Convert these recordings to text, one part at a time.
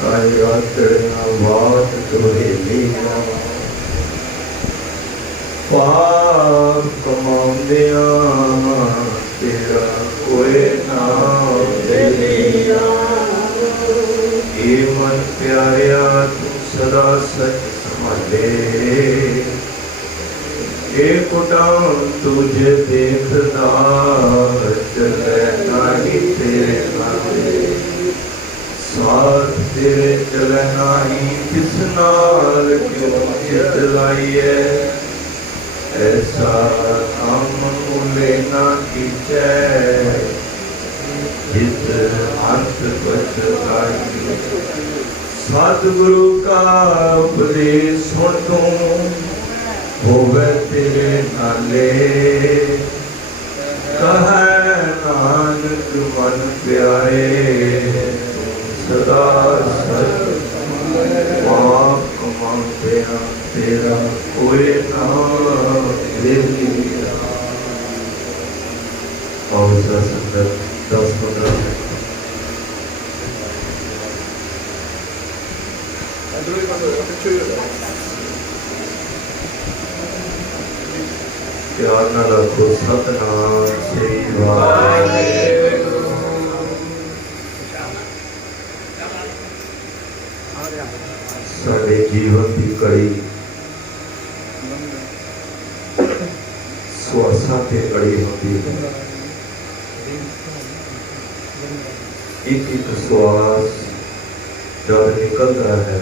रात्रियां बात दुहेलियां पाप कमाउंदियां तेरा कोई नाम बेलिया। ये मन प्यारिया तू सदा सच संभाले, एक उड़ान तुझे देखदा चले नहीं तेरे नाले। साथ तेरे चलना ही किस नाल क्यों चित लाइए, ऐसा हम मुले ना कीचे जित अंत बचलाई। सतगुरु का उपदेश सुन तू होवे तेरे नाले, कहे नानक मन प्यारे सदा सच पाप कमाते तेरा कोई नाम बेलिया। और संदर्भ 10-15 मिनट प्यार न रखो। सतनाम श्री वाहिगुरु। साडे जीवन की कड़ी श्वासां ते अड़ी होती है। एक एक श्वास जब निकलता है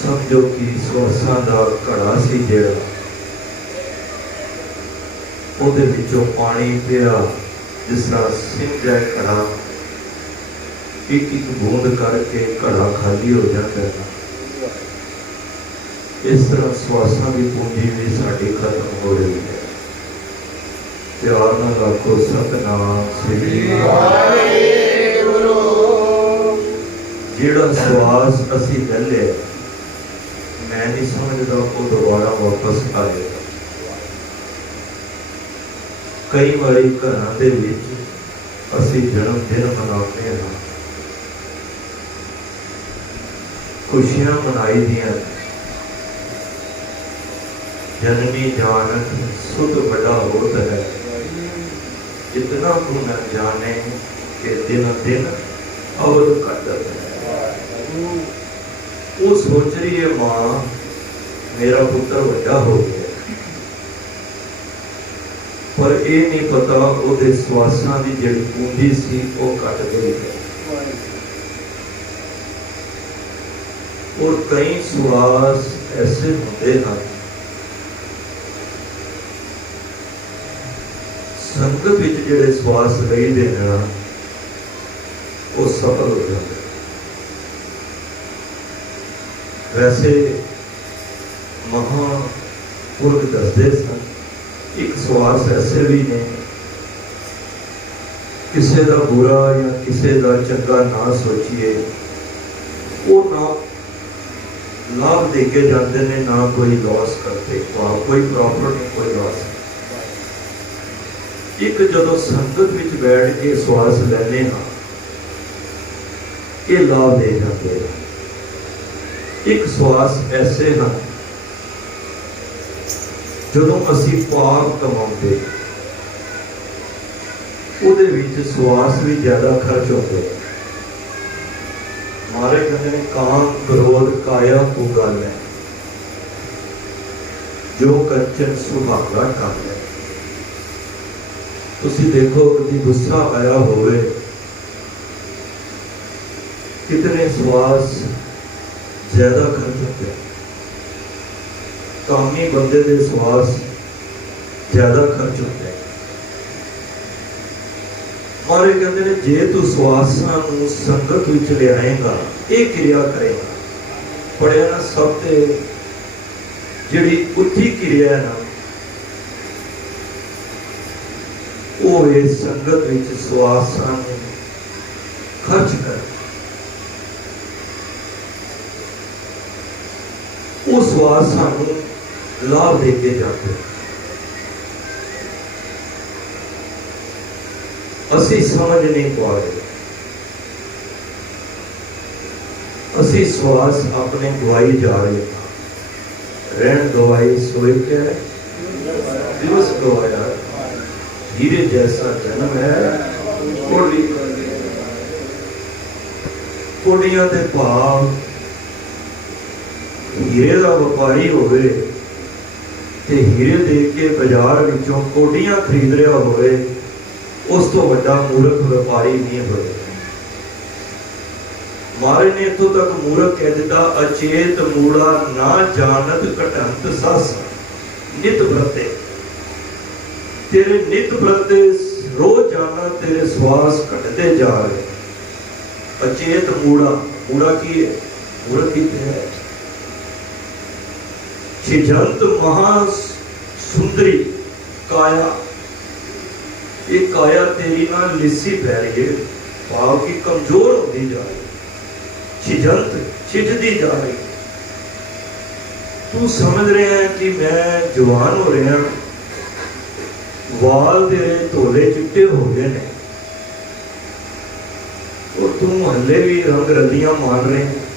समझो कि श्वासां दा घड़ा सी जिहड़ा उहदे विचों पानी पिया जिस तरह सिंह जाए घड़ा, एक एक बूंद करके घड़ा खाली हो जाता है। इस तरह श्वासां की पूंजी भी साडी खत्म हो रही है। प्यार नाल रखो। सतनाम श्री वाहिगुरु। जिहड़ा श्वास असीं ले लिया मैं नहीं समझदा वो दोबारा वापस आएगा। कई बारी घरां दे विच असीं जन्मदिन मनाते हैं, खुशियां मनाई दियां, जननी जानत सुध बड़ा होत है, इतना तू न जाने कि दिन दिन अवध कटत है। वो सोच रही है मां मेरा पुत्र बड़ा हो गया, पर यह नहीं पता उहदे श्वासां की जिहड़ी पूंजी सी वो कट गई है। और कई श्वास ऐसे होते हैं संगत विच जिहड़े श्वास लईदे हैं वो सफल हो जाते। वैसे महापुरख दसदे सन एक श्वास ऐसे भी ने किसी का बुरा या किसी का चंगा ना सोचिए, वो ना लाभ दे के जाते हैं ना कोई लॉस करते, कोई प्रॉफिट नहीं कोई लॉस। एक जदों संगत विच बैठ के श्वास लेने हाँ ये लाभ दे जाते हैं। एक श्वास ऐसे हैं जदों असी पाप कमाते उहदे विच श्वास भी ज्यादा खर्च होते हैं। हमारे कहते हैं काम क्रोध काया को गल है, जो कंचन सुभागा कर है। तुसी देखो कभी गुस्सा आया होवे कितने श्वास ज्यादा खर्च होते हैं। कामी बंदे दे श्वास ज्यादा खर्च होते हैं। हमारे कहते हैं जे तू श्वासां नूं संगत विच लियाएगा ये क्रिया करेगा, पढ़िया ना सब ते जिहड़ी उच्ची क्रिया है ना वो ये संगत विच श्वासां नूं खर्च कर। वो श्वास सानू लाभ देते जाते, असी समझ नहीं पा रहे। असी श्वास अपने गवाई जा रहे हैं। रहन गवाई सोई के दिवस गवाया, हीरे जैसा जन्म है कोड़ी। कोड़ियां दे भाव हीरे का व्यापारी होवे ते हीरे दे के बाजार विचों कोड़ियां खरीद रहा होवे, उस तो वड्डा मूर्ख व्यापारी नहीं होवे। महाराज ने इतों तक मूर्ख कह दिता, अचेत मूड़ा ना जानत घटंत सस नित व्रते। तेरे नित व्रते रोज जाना तेरे श्वास घटते जा रहे। अचेत मूड़ा, मूड़ा की है? मूर्ख की है। छिजंत महा सुंदरी काया, ये काया तेरी ना लिस्सी पै रही है, भाव की कमजोर होती जा रही, छिजंत छिजती जा रही। तू समझ रहे हैं कि मैं जवान हो रहा, वाल तेरे धोले चिट्टे हो गए ने और तू हल्ले भी रंग रलियां मार रहे हैं।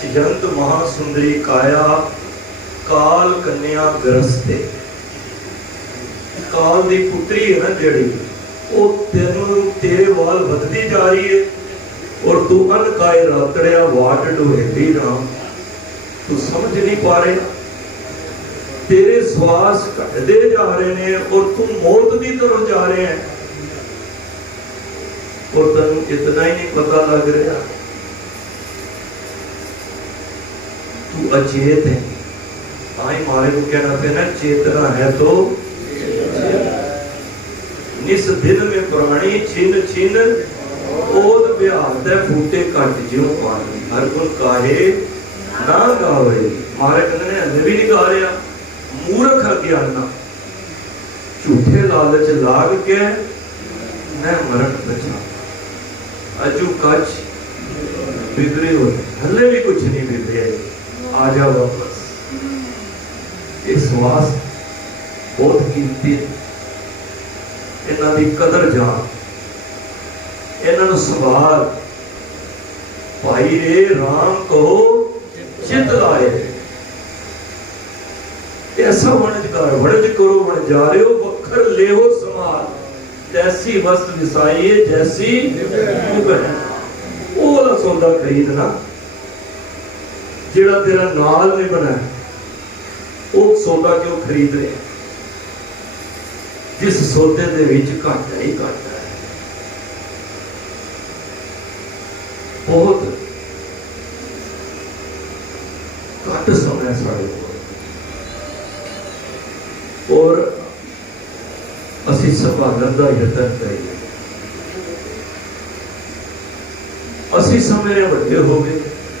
छिजंत महासुंदरी काया काल कन्या ग्रस्ते। काल दी पुत्री है ना जेड़ी, वो तेरे वाल बदती जा रही है और तू अनकाए रातड़िया वाट डुहेली ना, तू समझ नहीं पा रहे। तेरे श्वास घटते जा रहे हैं और तू मौत की तरफ जा रहे हैं और तेन इतना ही नहीं पता लग रहा तू अचेत है। ताई मारे को कहना पे ना, चेतना है तो निस दिन में प्राणी छिन छिन ओद ब्याहत फूटे कट ज्यों पानी। हर गुण काहे ना गावे। मारे कहते ने हले भी नहीं गा रहा। मूर्ख अज्ञाना झूठे लालच लाग के न मरण बचा। अजू कच बिगड़े हो, हले भी कुछ नहीं बिगड़े, आ जा वापस। ये श्वास बहुत कीमती है, इन्हां दी कदर जान, इन्हां नूं संभाल। भाई रे राम कहो चित लाए। ऐसा वणज कर, वणज करो वण जा रहे हो, वखर ले हो समाल। जैसी वस्त विसाई जैसी वो वाला सौदा खरीदना जेड़ा तेरा नाल नहीं बना, वो सौदा क्यों खरीद रहे? जिस सौदे दे विच घाटा ही घाटा है। बहुत घट समय साढ़े को और असी संभालन का यतन करिए। असी समय वड्डे हो गए।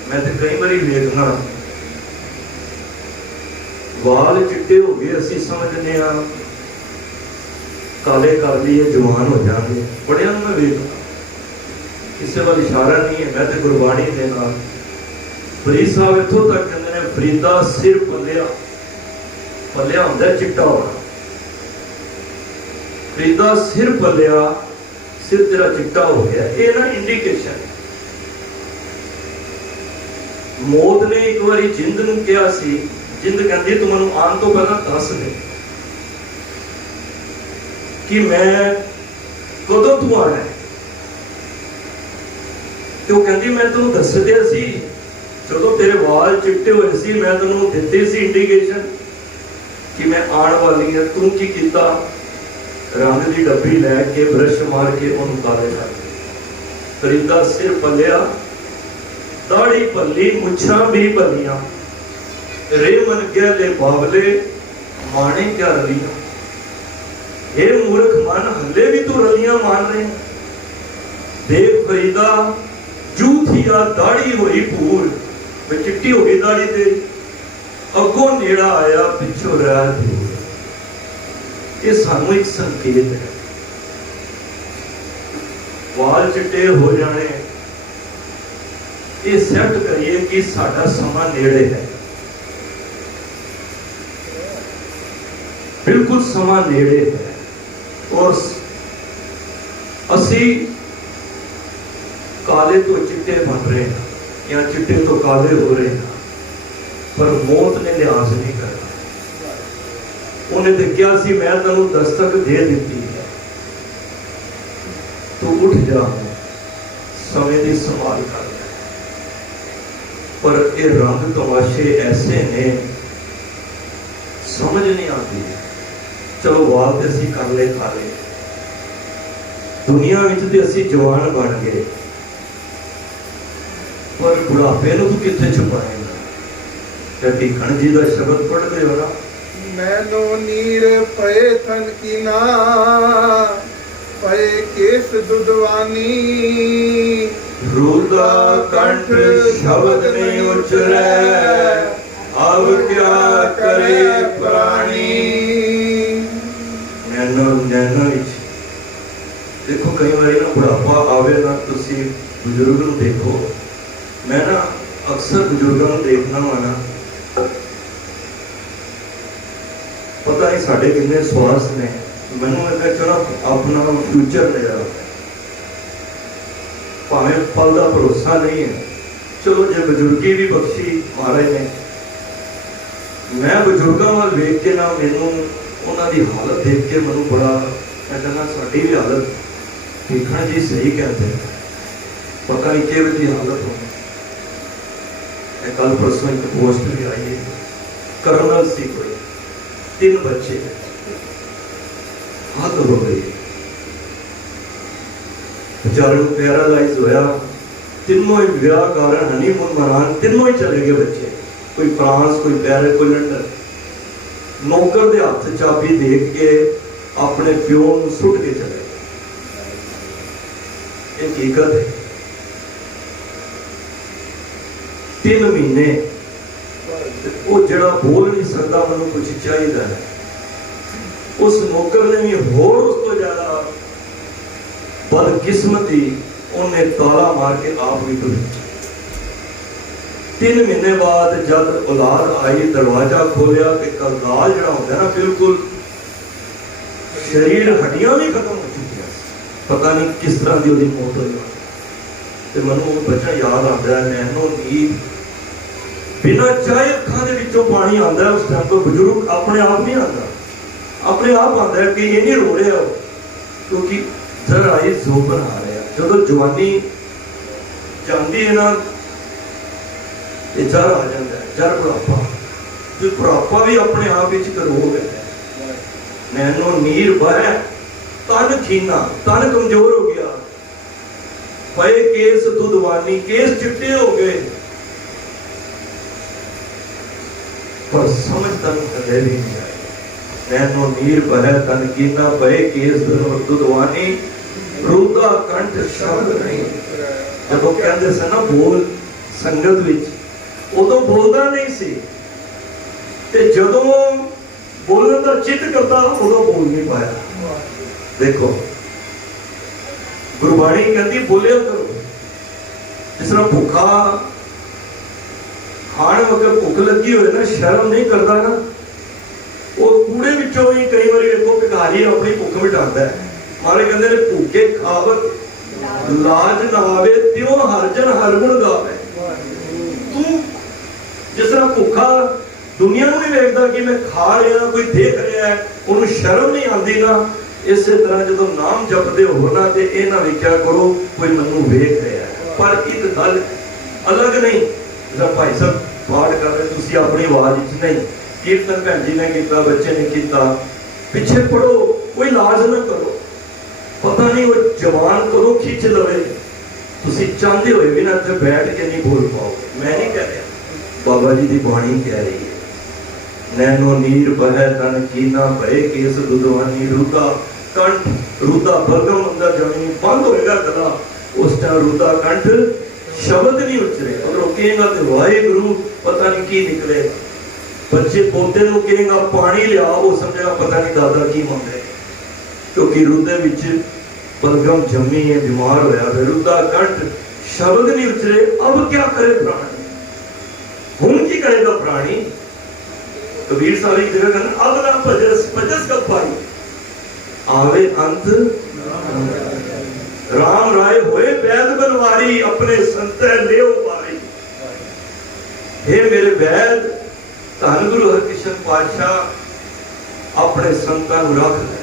मैं तो कई बार वेखना वाल चिट्टे हो गए, असी समझने काले कर लिए जवान हो जाएंगे। बड़िया मैं वेखना, किसी वाल इशारा नहीं है। मैं तो गुरबाणी देना फरीद साहब इतों तक कहते हैं, फरीदा सिर पलिया, पलिया होंगे चिट्टा होना। फरीदा सिर पलिया, सिर तेरा चिट्टा हो गया, ये ना इंडिकेशन है। मौत ने एक बार जिंद नूं कहा सी, जिंद कहती तू मैनूं आन तो पहला दस दे कि मैं कदों तू आना है। तो कहती मैं तेनों दस दिया सी जो तेरे वाल चिट्टे हुए सी, मैं तेनों दिती सी इंडिकेशन कि मैं आने वाली है। तू की कीता? रंग की डब्बी लैके ब्रश मार के उन्होंने काले कर दिए। फरीदा सिर पलिया, दाढ़ी पली, मुछा भी पलियां, रे मन क्या ले बावले माने क्या रलियां। हे मूर्ख मन, हले भी तू रलियां मान रहे। देख फरीदा जूथिया दाढ़ी हुई भूर, मैं चिट्टी हो गई दाढ़ी तेरी, अगों नेड़ा आया पिछों रहा दूर। ये सानू एक संकेत है। वाल चिट्टे हो जाने, ये सेट करिए कि साडा समा नेड़े है। बिल्कुल समा नेड़े है और असी काले तो चिट्टे बन रहे हैं या चिट्टे तो काले हो रहे हैं, पर मौत ने लिहाज नहीं करना। उन्हें तो क्या सी मैं तेनों दस्तक दे दी है, तू उठ जा, समय की संभाल कर। पर ये रंग तमाशे ऐसे ने समझ नहीं आती। चलो वाल तो असी कर ले खा ले, दुनिया में तो असी जवान बन गए, पर बुढ़ापे नूं तू कित्थे छुपाएगा? क्या भीखण जी का शब्द पढ़ते हो ना, मैनो नीर पए थन की ना पए केस दुधवानी, रुदा कंठ शब्द नहीं उचरे, अब क्या करे प्राणी। नैनो नैनो देखो, कई बार ना बुढ़ापा आवे ना, तुसी बुजुर्ग नूं देखो। मैं ना अक्सर बुजुर्गों को देखना वा ना, पता नहीं साढ़े कितने स्वास ने, मैनू लगता चलो अपना फ्यूचर लिया, भावें पल का भरोसा नहीं है। चलो जो बुजुर्गी भी बख्शी महाराज ने, मैं बुजुर्गों वाल वेख के ना, मैनू उन्हों की हालत देख के मैं बड़ा, मैं कहना साड़ी भी हालत भीखण जी सही कहते हैं, पता नहीं किहो जी हालत हो। कल परसों एक पोस्ट भी आई है, कर्नल सी कोई 3 बच्चे, हद हो गई, बेचारे पैरालाइज होया, तीनों ही विवाह कारण हनीमून मनान तीनों ही चले गए बच्चे, कोई फ्रांस, कोई पेरिस, कोई लंदन। नौकर के हाथ चाबी देख के अपने प्यो को सुट के चले, हकीकत है। 3 महीने वो जड़ा बोल नहीं सकता, मैं कुछ चाहिए है, उस नौकर ने भी होर उस तो ज्यादा बदकिस्मती, उन्हें ताला मार के आप भी टुर। 3 महीने बाद जब औलाद आई, दरवाजा खोलिया कि कंगाल जड़ा होता है ना, बिल्कुल शरीर हड्डियां भी खत्म हो चुकी, पता नहीं किस तरह की मौत हुई। तो मैं बच्चा याद आता है, नैनो नीर बिना चाहे अखां दे विचों पानी आता है। उस टाइम तो बुजुर्ग अपने आप नहीं आता, अपने आप आता है कि ये नहीं रो रहे हो, क्योंकि जर आई जोबर आ रहा है। जो जवानी जाती है ना, जर आ जाता है, जर बुढ़ापा, जो बुढ़ापा भी अपने आप एक रोग है। नैनो नीर बह तन खीना, तन कमजोर हो गया, पए केस दुधवानी, केस चिट्टे हो गए, पर समझ तन कदे भी नहीं आए। नैनो नीर बह तन कीना, पए केस दुधवानी, रुदा कंठ शब्द नहीं। जब वो कहते से ना बोल संगत विच, उदों बोलता नहीं सी, ते जदों बोलने का चित करता उदों बोल नहीं पाया। देखो गुरबाणी कहती बोलिया करो, जिस तरह भूखा खाने वक्त भुख लगी हो ना, शर्म नहीं करता ना, वो कूड़े विचों भी कई बार देखो भिखारी अपनी भुख मिटाता है। मारे कहते हैं भूखे खावत लाज ना आवे, त्यों हर जन हर गुण गावे। तू जिस तरह भूखा दुनिया को नहीं देखता कि मैं खा रहा, कोई देख रहा है, उन्हें शर्म नहीं आती ना, इस तरह जो नाम जपते हो ना, तो यह ना वेख्या करो कोई मैनू वेख रहा है। पर एक गल अलग नहीं, जब भाई साहब पाठ कर रहे, तुसी अपनी आवाज नहीं, कीर्तन भैन जी ने किया, बच्चे ने किया, पिछे पढ़ो, कोई लाज ना करो, पता नहीं वो जवान करो खिंच लवे, तुसी चाहते हुए भी ना इतने बैठ के नहीं बोल पाओगे। मैं नहीं कह रहा, बाबा जी की बाणी कह रही है। नैनो नीर बह तन कीना, भय केस दुधवानी, रुदा कंठ, रुदा बलगम अंदर जमी बंद होएगा गला, उस टाइम रुदा कंठ शब्द नहीं उचरे। अगर वो कहेगा तो वाहेगुरु पता नहीं की निकलेगा। बच्चे पोते को कहेगा पानी लिया, वो समझेगा पता नहीं दादा की मंगे, क्योंकि रुदे विच बलगम जमी है, बीमार होया। रुदा कंठ शब्द नहीं उचरे, अब क्या करे प्राणी, हुण की करेगा प्राणी। कबीर साहब एक जगह कहना, अब ना भजस भजस कब पाई, आवे अंत राम राय होए वैद बनवाए। बनवारी अपने संतै लियो बारी। हे मेरे वैद, धन गुरु हरकृष्ण पातशाह अपने संतां नूं रख ले।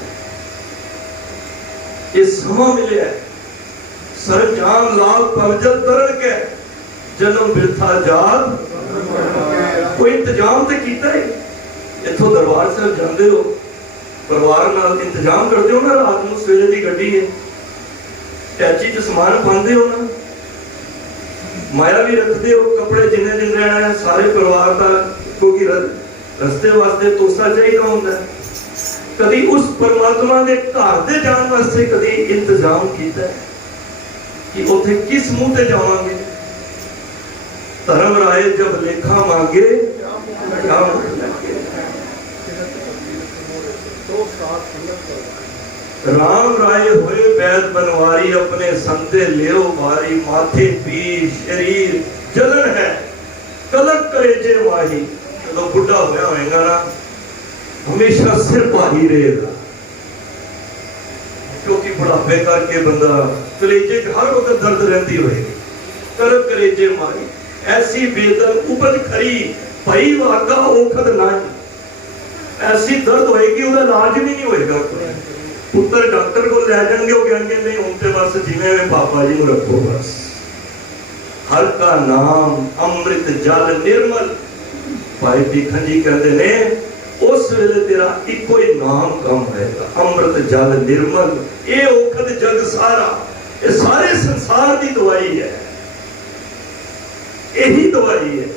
ये समा मिले सरंजाम लाल पवजल तरन के जन्म बिरथा जात। कोई इंतजाम तो किया है। इथों दरबार साहब जाते हो, परिवार नाल इंतजाम करते हो ना, रात को सवेरे की गड्डी है, टैची च समान पाते हो ना, माया भी रखते हो, कपड़े जिन्ने दिन रहना है सारे परिवार का, क्योंकि रस्ते वास्ते तोसा चाहिए होंगे। कभी उस परमात्मा के घर दे जाने वास्ते कभी इंतजाम किया कि उथे किस मुंह से जावांगे। धर्म राय जब लेखा मांगे क्या राम राय हुए वैद बनवारी अपने संते लियो बारी। माथे पीर शरीर जलन है कलक कलेजे माही। जो बुढ़ा होया होएगा ना, हमेशा सिर भारी रहेगा, क्योंकि बुढ़ापे करके बंदा कलेजे हर वक्त दर्द रहती होएगी। कलक कलेजे माही ऐसी बेदन उपज खरी भई वागा औखद नहीं। ऐसी दर्द होएगी उसका इलाज भी नहीं होएगा। पुत्र डॉक्टर को ले जाएंगे, वो कहेंगे नहीं हूं तो बस जिमें पापा जी को रखो बस। हर का नाम अमृत जल निर्मल। भाई भीखन जी कहते ने उस वेले तेरा इको ही नाम कम होएगा, अमृत जल निर्मल। ये औखद जग सारा, ये सारे संसार की दवाई है, यही दवाई है,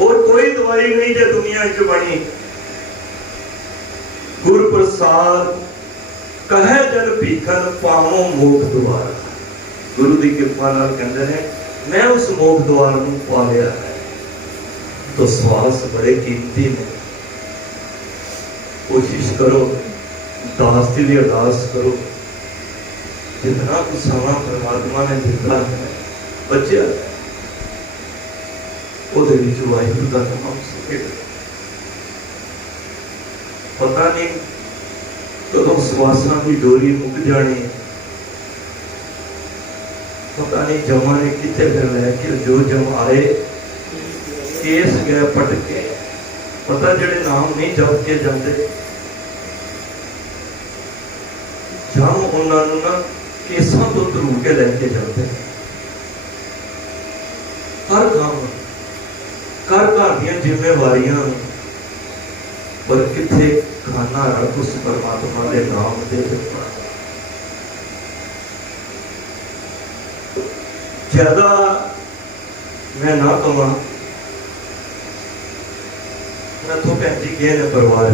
और कोई दवाई नहीं जो दुनिया च बनी। गुरु प्रसाद कहे जन भीखन पावो मोख द्वार। गुरु की कृपा नाल कहते हैं मैं उस मोख द्वार को पा लिया है। तो श्वास बड़े कीमती ने, कोशिश करो, दास के लिए अरदास करो, जितना कुछ समा परमात्मा ने दिता है बच्चे वाहिगुरु का नाम सुखे। पता नहीं कदों श्वासा की डोरी मुक जानी, पता नहीं जमा ने कितने फिर लैके जो जम आए केस गए पटके। पता जेड़े नाम नहीं जप के जाते जम उन्होंने ना केसा तो धरू के लैके जाते। हर काम घर घर दी जिम्मेवारियां, पर किथे खाना रख उस परमात्मा के नाम दे। ज्यादा मैं ना कहा, मैं तो भैन जी गए ने परिवार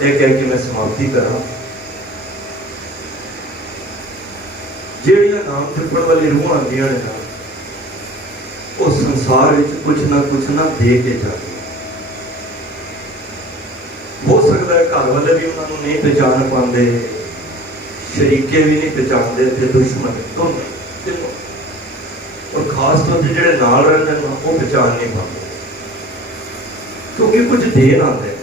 कह कि मैं समाप्ति करा। जेड़ियां नाम जपण वाली रूह आंदियां ने ना, वो संसार विच कुछ ना दे के जाती। हो सकता है घर वाले भी उन्होंने नहीं पहचान पाते, शरीके भी नहीं पहचानते, दुश्मन दोनों, और खास तौर पर जो नाल रहते हैं वो पहचान नहीं पाते, क्योंकि कुछ देर आते हैं।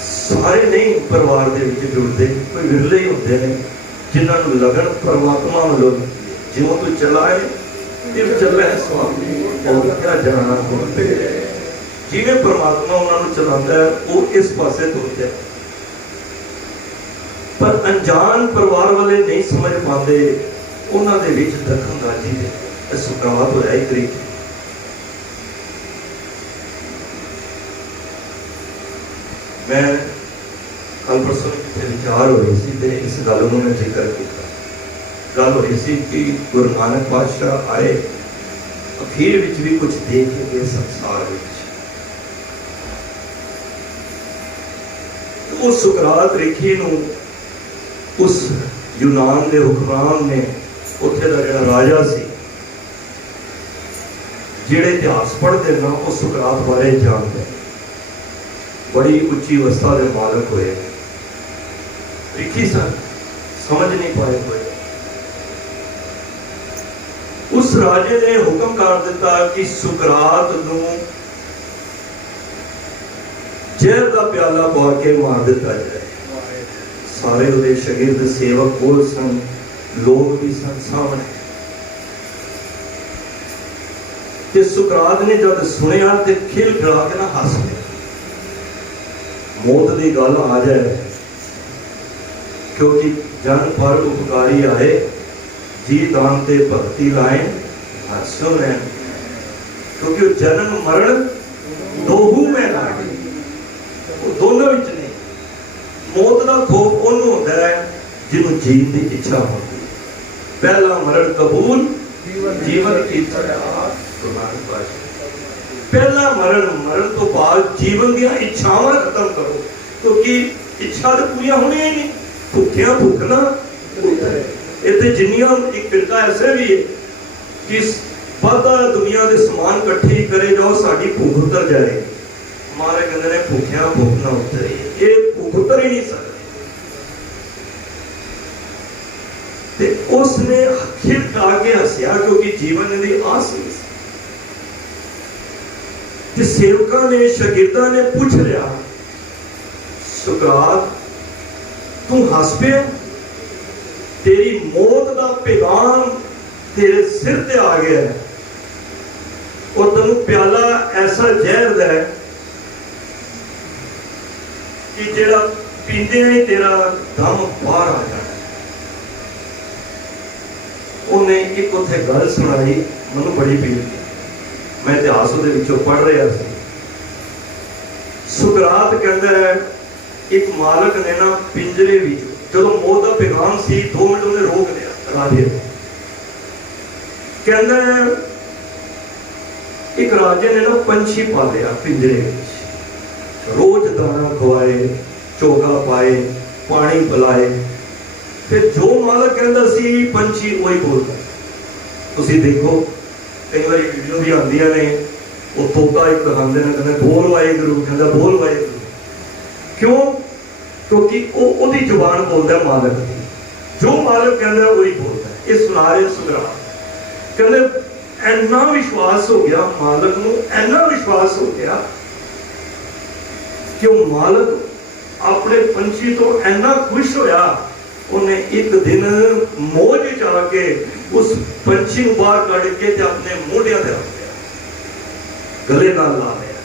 सारे नहीं परिवार के जुड़ते, कोई विरले ही होते हैं जिन्होंने लगन परमात्मा वालों जियों तो चलाए चल है स्वामी, और क्या जाना होते जिन्हें परमात्मा उन्होंने चलाता है वो इस पासे तुरते हैं। पर अनजान परिवार वाले नहीं समझ पाते, उन्होंने विच दखलअंदाजी दे सुगात होया ही करी। मैं कल परसों विचार हो रही थी, इस गल मैं जिक्र किया। गल हो रही थी कि गुरु नानक पातशाह आए, अखीर विच भी कुछ दे के गए संसार विच। उस सुकरात रेखी नूं उस यूनान के हुक्मरान ने, उत्थे दा जिहड़ा राजा सी, जिहड़े इतिहास पढ़ते ना वो सुकरात बारे जानते, बड़ी उच्ची अवस्था के मालक हुए, रेखी सन, समझ नहीं पाए हुए। उस राजे ने हुक्म कर दिता कि सुकरात नूं जहर का प्याला पा के मार दिता जाए। सारे उहदे शागिर्द सेवक कोल सन, लोग भी सन सामने। ते सुकरात ने जब सुनिया ते खिल खिला के ना हस पिया। मौत की गल आ जाए, क्योंकि जन पर उपकारी आए, जी दान ते भक्ति लाए हास्यो रैन, क्योंकि जन्म मरण दोहू में लागे, वो दोनों विच नहीं। मौत का खौफ उन्होंने होता है जिन्होंने जीवन की इच्छा होती है। पहला मरण कबूल, जीवन की इच्छा। पहला मरण, मरण तो बाद जीवन दी इच्छावां खत्म करो, क्योंकि इच्छा तो पूरी होनी ही नहीं। भुखिया भुखना इतने जिन्नियां एक फिरका ऐसे भी है कि वादा दुनिया के समान इकट्ठे करे जाओ, साड़ी भूख उतर जाएगी। हमारे कहते हैं भुखिया भुखना उतरे, ये भूख उतर ही नहीं सकती। उसने खिल खा के हसिया, क्योंकि जीवन की आस नहीं। सेवका ने शागिर्दा ने पूछ लिया, सुकरात तू हस पे, तेरी मौत का पैगाम तेरे सिर ते आ गया है, और तेन प्याला ऐसा जहर दा है कि जेड़ा पींदे ही तेरा दम बाहर आ जाए। उन्हें एक उत्थे गल सुनाई, मैनू बड़ी पीड़ की। मैं इतिहास पढ़ रहा था। सुकरात कहता है एक मालक ने ना पिंजरे जो मौत का पैगाम सी 2 मिनट उन्हें रोक लिया राजे। कहता है एक राजे ने ना पंछी पालिया पिंजरे, रोज दाना खवाए, चोगा पाए, पानी पिलाए। फिर जो मालक कहता सी पंछी वही बोलता। तुसी देखो कई बार वीडियो भी आदि ने, वो तोता एक दिखाते हैं, कहते बोल वाहेगुरू, कहता बोल वाहेगुरू। क्यों? क्योंकि वो जुबान बोलता है मालक की, जो मालक कहता है वही बोलता है। ये सुना रहे सुकरात कहते इन्ना विश्वास हो गया मालक को, इन्ना विश्वास हो गया कि वो मालक अपने पंछी तो इन्ना खुश होया, उन्हें एक दिन मौज जाके उस पंछी को बाहर कड़ के अपने मोढ़िया से रख दिया, गले नाल ला लिया,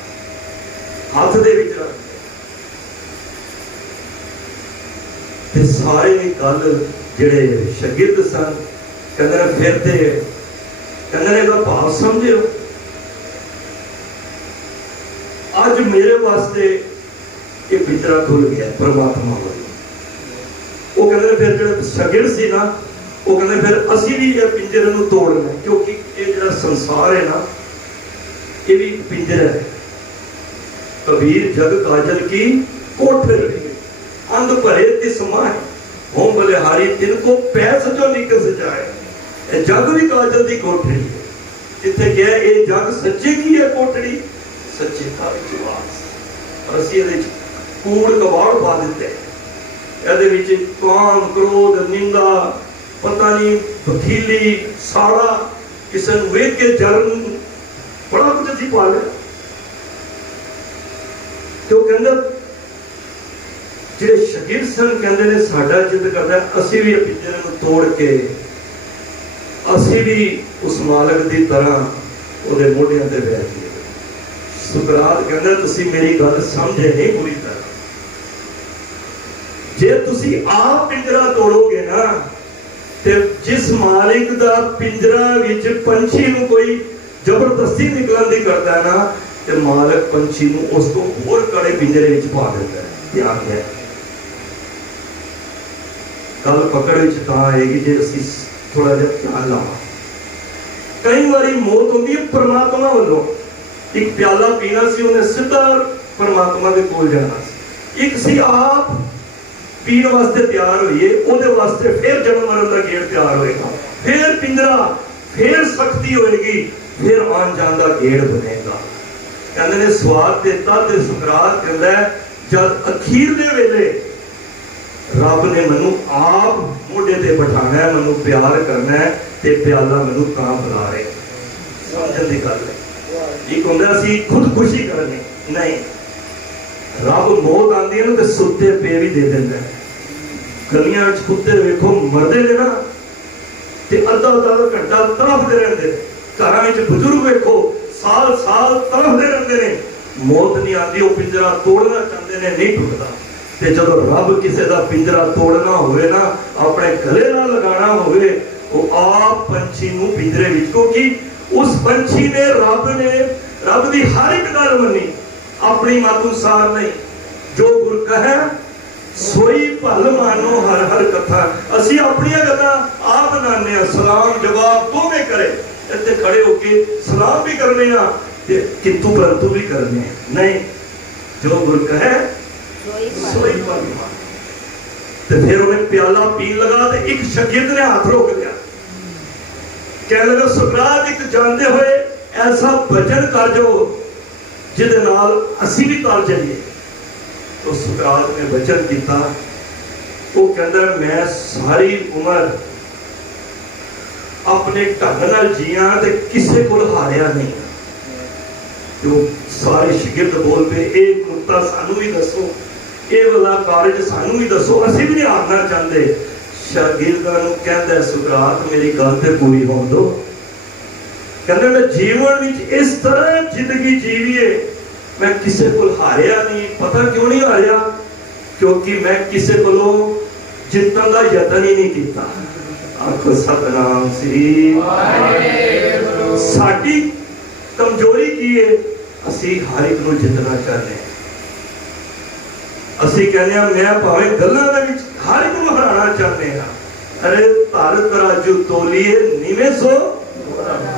हाथ दे विच रख दिया। सारे गल जेड़े शागिर्द सन कहते फिर कहते इसका भाव समझो, अज मेरे वास्ते ये पिंजरा खुल गया परमात्मा वाला। वो कहते फिर जो शागिर्द सी ना, वो कहते फिर असी भी ये पिंजरे को तोड़ना, क्योंकि ये जो संसार है ना, ये भी पिंजरा है। कबीर जग काजल की कोठरी, अंध भरे तिस माहे, होम बलिहारी तिनको पैस जो निकस जाए। जग भी काजल की कोठरी है, जिथे क्या ये जग सच्चे की है कोठरी, सच्चे का विश्वास। और असी ये कूड़ कबाड़ पा देते हैं, ये काम क्रोध निंदा पता नहीं बखीली साड़ा, किसी वेख के जन्म बड़ा कुछ असी पा लिया। तो कहते जो शागिर्द सन कहते हैं साडा जिद करता है असी भी पिंजरे को तोड़ के असी भी उस मालक की तरह वो मोढ़िया से बैठ गए। सुकरात कहता तुसी मेरी गल समझे नहीं पूरी तरह। जे तुसी आप पिंजरा तोड़ोगे ना, ते जिस मालिक दा पिंजरा विच पंछी नूं कोई जबरदस्ती निकलन दी करता है ना, ते मालिक पंछी नूं उस तो होर कड़े पिंजरे विच पा देता है। ध्यान है, गल पकड़ विच तां आएगी जे असीं थोड़ा जिहा ध्यान लावां। कई बारी मौत होंदी है परमात्मा वालों। एक प्याला पीना सी, उन्हें सीधा परमात्मा के कोल जाना सी। एक सी आप पीण वास्ते तैयार होइए, उहदे वास्ते फिर जन्म मरण का गेड़ तैयार होएगा, फिर पिंजरा, फिर सख्ती होएगी, फिर आन जान का गेड़ बनेगा। कहते ने स्वाद देता ते सुकरात कहता है जब अखीर दे वेले रब ने मैनू आप मोढ़े ते बिठाना है, मैनू प्यार करना है, ते प्याला मैनू तां बुला रहे। समझण दी गल है। एक हुंदा सी खुदकुशी करनी, नहीं, रब मौत आती है ना तो सुते पे भी दे देता है। गलियां विच कुत्ते वेखो मरदे ने ना ते अद्धा अद्धा घंटा तड़फदे रहिंदे ने। घरां विच बजुर्ग वेखो साल साल तड़फदे रहिंदे ने, मौत नहीं आती, वो पिंजरा तोड़ना चाहते ने, नहीं टुटदा। ते जदों रब किसी दा पिंजरा तोड़ना होवे ना, अपने गले नाल लगाना होवे, वो आप पंछी नूं पिंजरे विच, क्योंकि उस पंछी ने रब दी हर एक गल मन्नी, अपनी मत अनुसार नहीं। जो गुर कहे सोई भल मानो हर हर कथा। असी अपनी गल्लां आप बनाने, सलाम जवाब दोवें करे, इत्थे खड़े होके सलाम भी करने आ ते किंतु परंतु भी करने नहीं। जो गुर कहे सोई भल मानो। ते फिर उन्हें प्याला पीन लगा ते एक शागिर्द ने हाथ रोक लिया, कहने लगा सुकरात एक जानते हुए ऐसा भजन कर जो जिहदे नाल असी भी तर जाइए। तो सुकरात ने वचन किया, वो कहता मैं सारी उम्र अपने ढंग नाल जिया ते किसे कोल हारिया नहीं। तो सारे शागिर्द बोल पे एक नुकता सानू भी दसो, ये वाला कारज सानू भी दसो, असी भी नहीं हारना चाहते। शागिर्दां नूं कहंदा सुकरात मेरी गल ते पूरी होण दो। कहंदा मैं जीवन विच इस तरह जिंदगी जीवीए, मैं किसी को हारिया नहीं। पता क्यों नहीं हारिया? क्योंकि मैं किसी को जितन का यतन ही नहीं किया। आखो सतनाम श्री। साडी कमजोरी की है, असी हर एक को जितना चाहते हैं। असी कहने मैं भावें गल्लां दे विच हर एक को हराना चाहते हैं। अरे धर तराजू तोलीए नीवें सो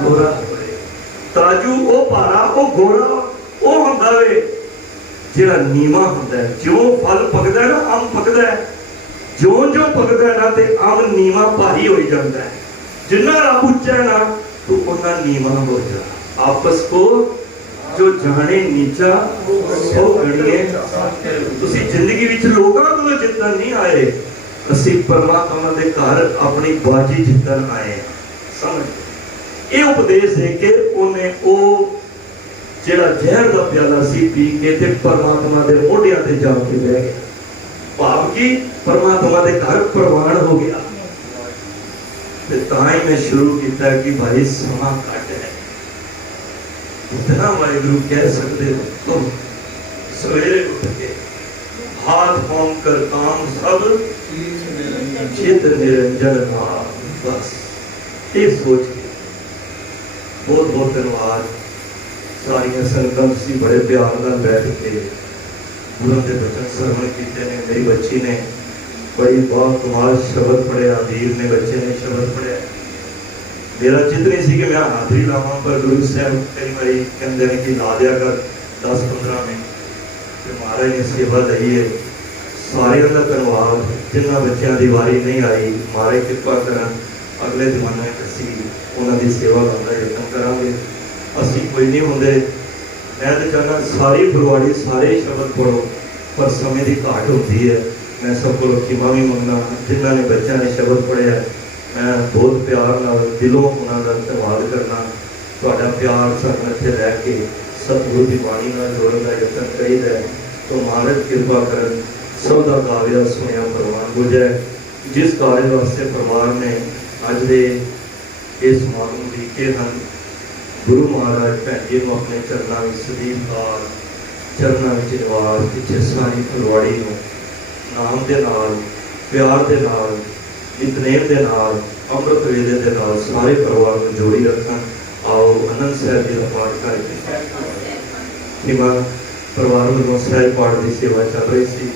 घोड़ा, तराजू वो भारा वो घोड़ा वो हुंदा वे जिहड़ा नीवा हुंदा है। जो फल पकदा है ना, अंब पकदा है, जो जो पकदा है ना ते अंब नीवा भारी हो जाता है। जिन्ना रब उच्चा है ना तो उन्ना नीवा हो जाता। आपस को जो जाने नीचा सो गणिए। तुसी जिंदगी विच लोकां कोलों जितन नहीं आए, असी परमात्मा दे घर अपनी बाजी जितन आए। समझ ये उपदेश दे के उन्हें ओ जेड़ा जहर का प्याला सी पी के ते परमात्मा दे मोढियां ते जाके बह गया। भाव की परमात्मा दे घर प्रवान हो गया। ते तां ही मैं शुरू किया कि भाई समा घट है, इतना वाहिगुरु कह सकते हो तुम। सवेरे उठ के हाथ पांव कर काम सब चित निरंजन नाम, बस ये सोच के बहुत बहुत धन्यवाद। सारिया संगत सी बड़े प्यार नाल बैठ के गुरु के वचन श्रवण किए ने। मेरी बच्ची ने बड़ी बहुत कमाल शब्द पढ़िया, वीर ने बच्चे ने शब्द पढ़िया। मेरा चित नहीं सी कि मैं हाजरी लावां, पर गुरु साहब कई बार कहते हैं कि ला दिया कर 10-15 मिनट। महाराज ने सेवा दी है। सारिया का धन्यवाद। जिन्होंने बच्चों की वारी नहीं आई, महाराज कृपा कर अगले जमाने असी उन्होंने सेवा करने का यत्न करांगे। असी कोई नहीं होंगे। मैं तो चाहना सारी फुलवाड़ी सारे शब्द पढ़ो, पर समय की घाट होती है। मैं सब को खिमा भी मंगना जिन्होंने बच्चों ने शब्द पढ़िया। मैं बहुत प्यार नाल दिलों उन्होंने धन्यवाद करना। तुहाडा प्यार सानू इत्थे रह के सतगुरु की बाणी नाल जोड़न का यत्न करीदा है। तो महाराज कृपा करन सब का गाविया सुनिया प्रवान हो जाए। जिस कार्य वास्ते परिवार ने अज दे इस समागम लीके हैं, गुरु महाराज भैन जी को अपने चरणों में सदीप काल चरणों में निवार पिछे सारी फुलवाड़ी नाम के नाल प्यार के नाल नितनेम के नाल अमृत वेले के नाल सारे परिवार को जोड़ी रखना। आओ आनंद साहब जी का पाठ करके परिवार वालों सहज पाठ की सेवा चल रही थी।